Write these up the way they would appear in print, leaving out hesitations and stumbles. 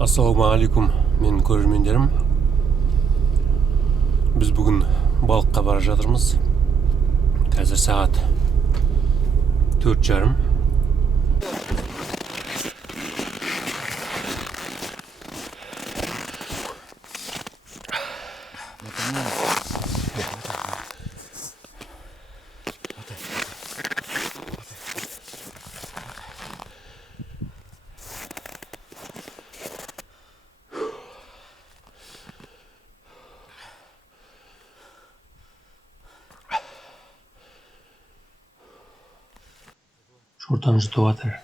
Ассалаумағалейкүм, менің көрермендерім. Біз бүгін балыққа бара жатырмыз. Қазір сағат 4:30. Шортан жұтып жатыр.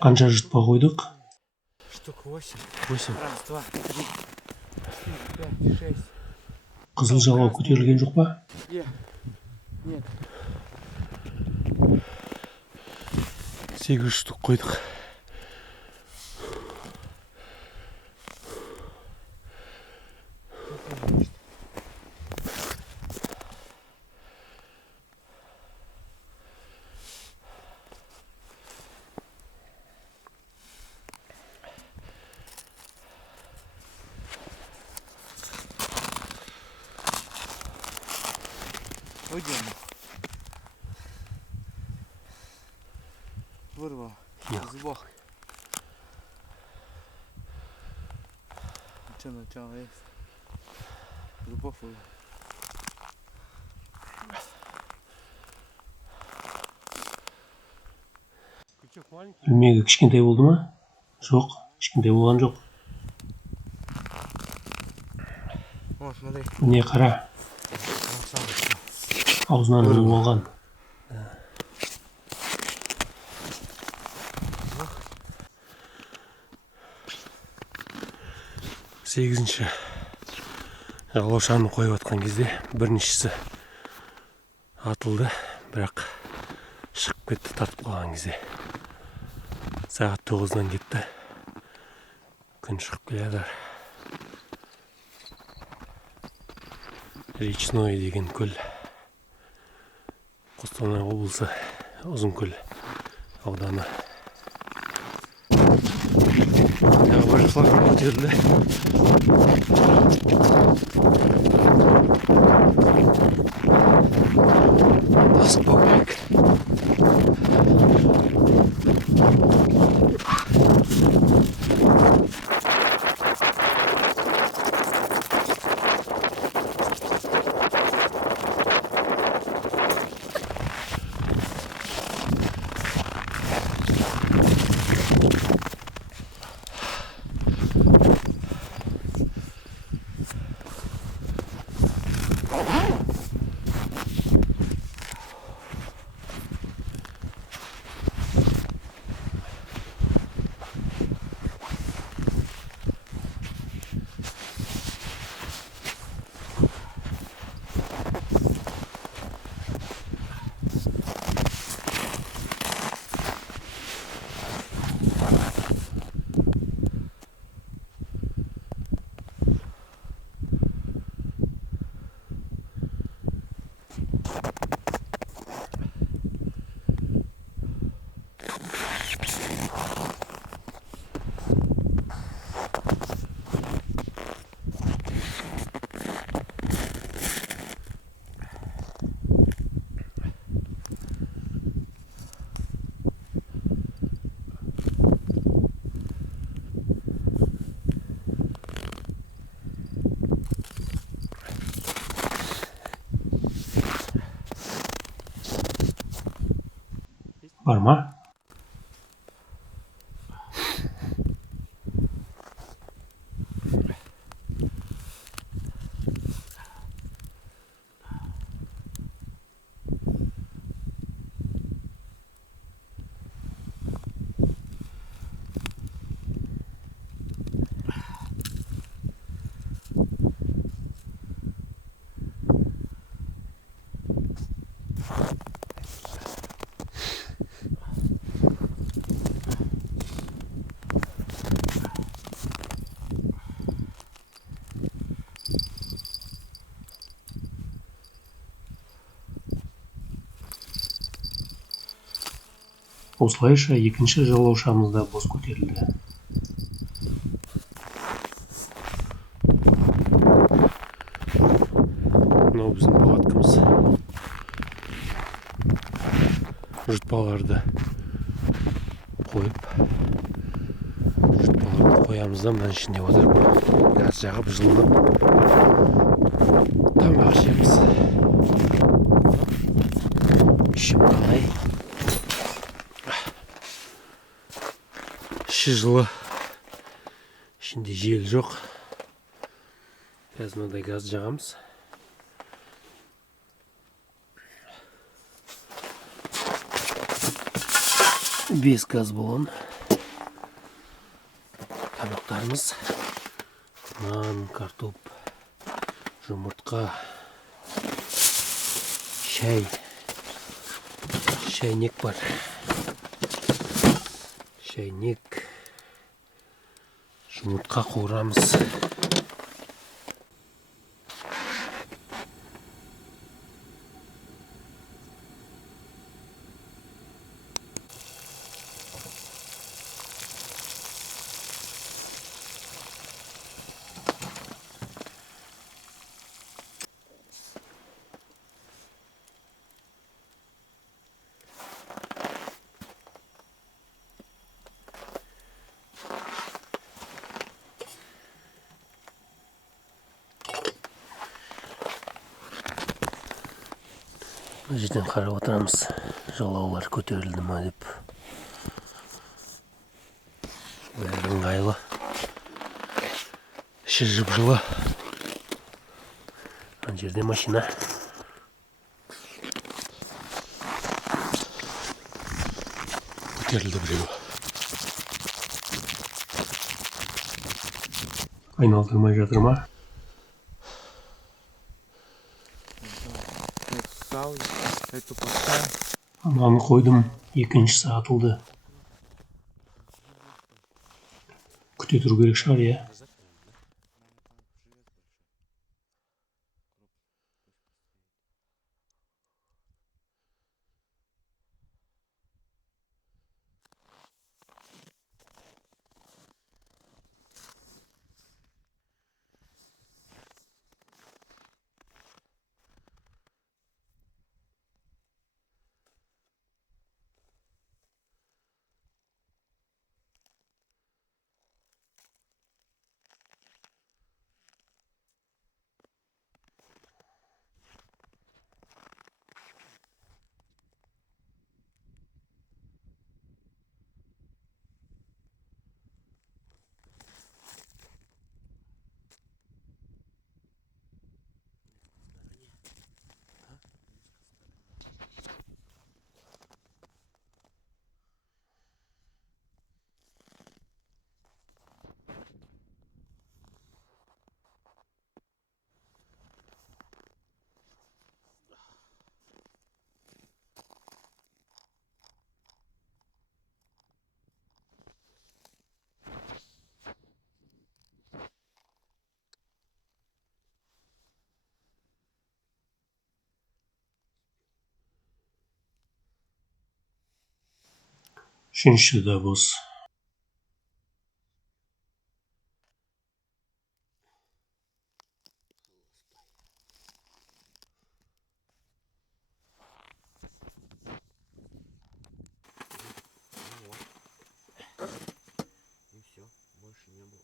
Қанша жұтпа қойдық? Штук 8. 8. Раз, два, три, 4, 5, 6. Қызыл жалау көтерілген жоқ па? Нет. 8 штук қойдық. Уйдем. Вырвал. Сбох. Что начало есть? Зубов вырвал. Үлмегі кішкентай болды ма? Жоқ, кішкентай болған жоқ. Вот, смотри. Не қара. Аузынан өліп алған. Сегізінші жалаушаны қойып атқан кезде біріншісі атылды, бірақ шығып кетті тартып қалған кезде. Сағат 9-дан кетті. Күн шығып келеді. Речной деген көл. Қостанай облысы, Өзен-көлдер ауданы. Тағы бір флаг көтерілді. Асықпау керек. Var mı? Осылайша екінші жалаушамыз да бос көтерілді. Мынау біздің палаткамыз. Жұтпаларды қойып, жұтпаларды қоямыз да мына ішінде отырып, газ жағып, жылынып, тамақ ішеміз. Ішім қалай? Іші жылы. Ішінде жел жоқ. Қазір мынадай газ жағамыз. Бес газ болған. Тамақтарымыз. Нан, картоп, жұмыртқа, шай. Шайнек бар. Шайнек. Жұмыртқа қуырамыз. Мына жерден қарап отырамыз, жалаулар көтерілді ма деп. Бәрі ыңғайлы. Іші жып-жылы. Ана жерде машина. Көтерілді біреу. Айналдырмай жатыр ма? Ананы қойдым, екіншісі атылды. Күте тұру керек шығар, иә. Үшінші да бос. И все, больше не было.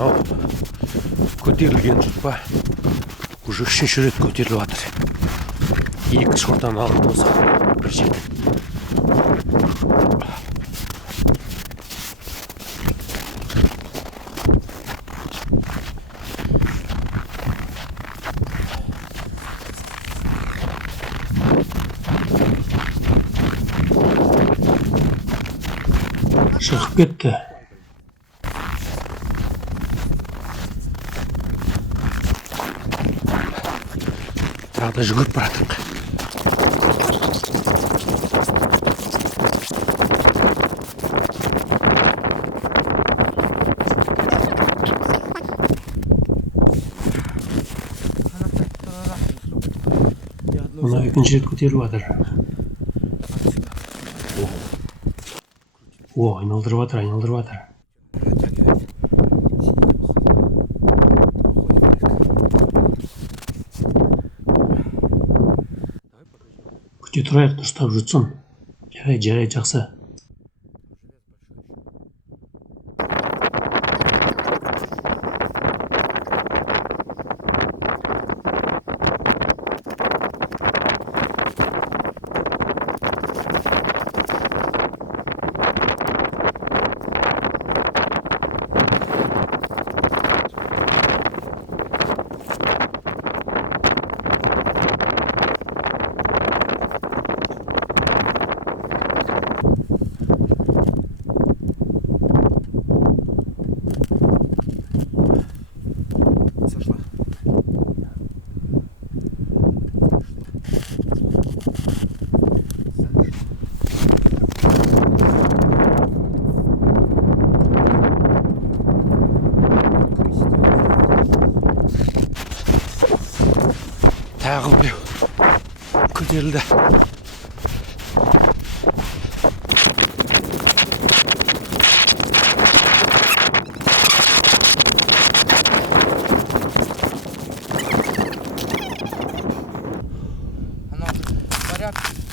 Мынау көтерілген жұтпа уже үшінші рет көтеріліп жатыр. Екі шортан алынды осы бір жерден. Шығып кетті. Тағы да жүгіріп баратырмын. Мына екінші рет көтеріліп жатыр. О, айналдырып жатыр, айналдырып жатыр. Күте тұрайық, дұрыстап жұтсын. Жарайды, жақсы. Тағы біреу көтерілді.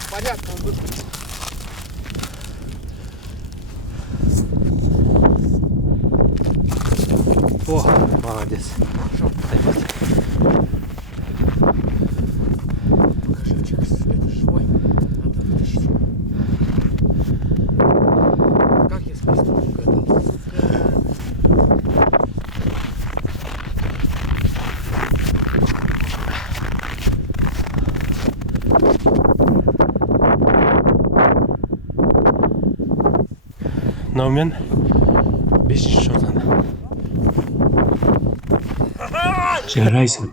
Порядком выпустить. О, молодец. Покажи, это живой. Надо вытащить. Как я спустил это? Мынаумен 5-ші шортан. Жарайсың.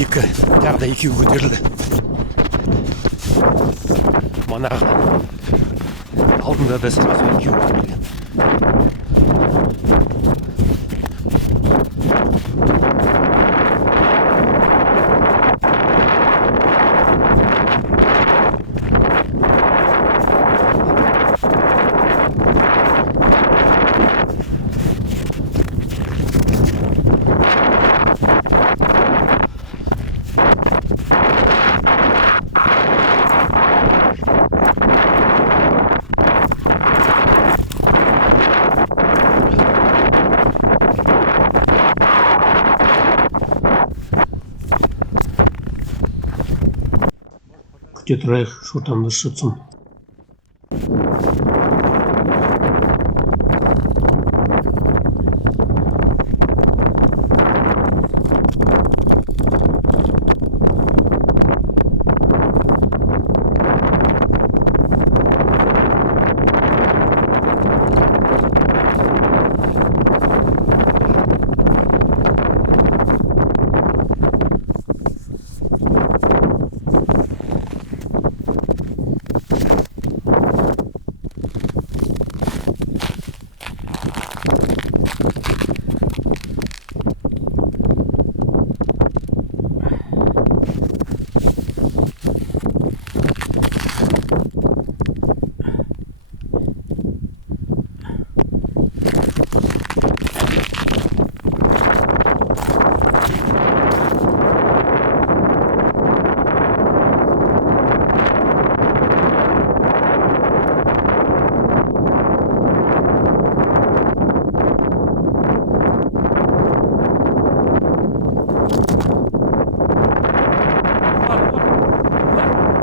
Екі, тағы да екеу көтерілді. Манағы алдында да сразу екеу көтерілген. Күте тұрайық, шортанды жұтсын.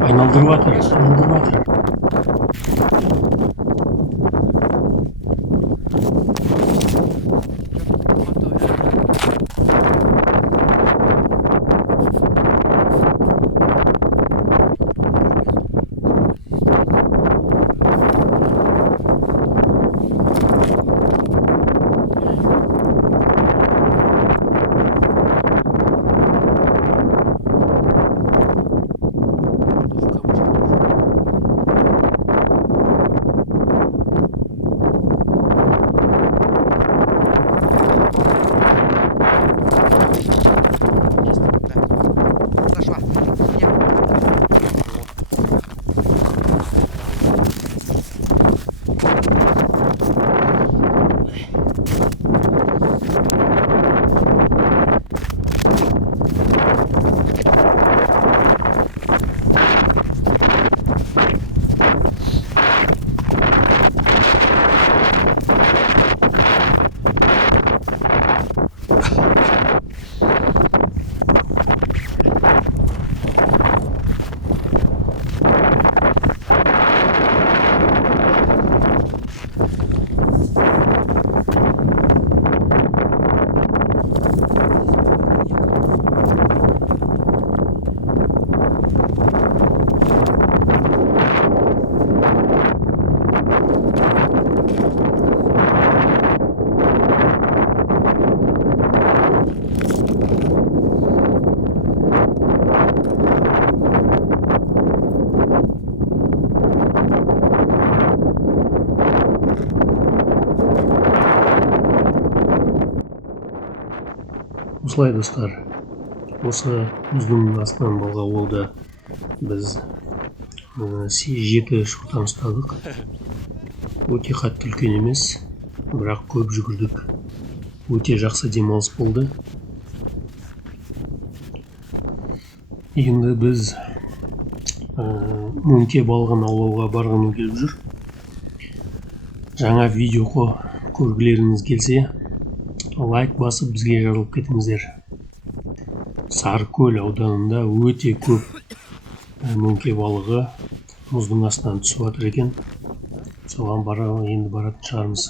айналдырып жатыр. Осылай достар, осы мұздың астынан балға аулауда біз 7 шортан ұстадық. Өте қатты үлкен емес, бірақ көп жүгірдік. Өте жақсы демалыс болды. Енді біз мөңке балығын аулауға барғым келіп жүр. Жаңа видео көргілеріңіз келсе, лайк басып бізге жазылып кетіңіздер. Сарыкөл ауданында өте көп мөңке балығы мұздың астынан түсіп жатыр екен. Соған енді баратын шығармыз.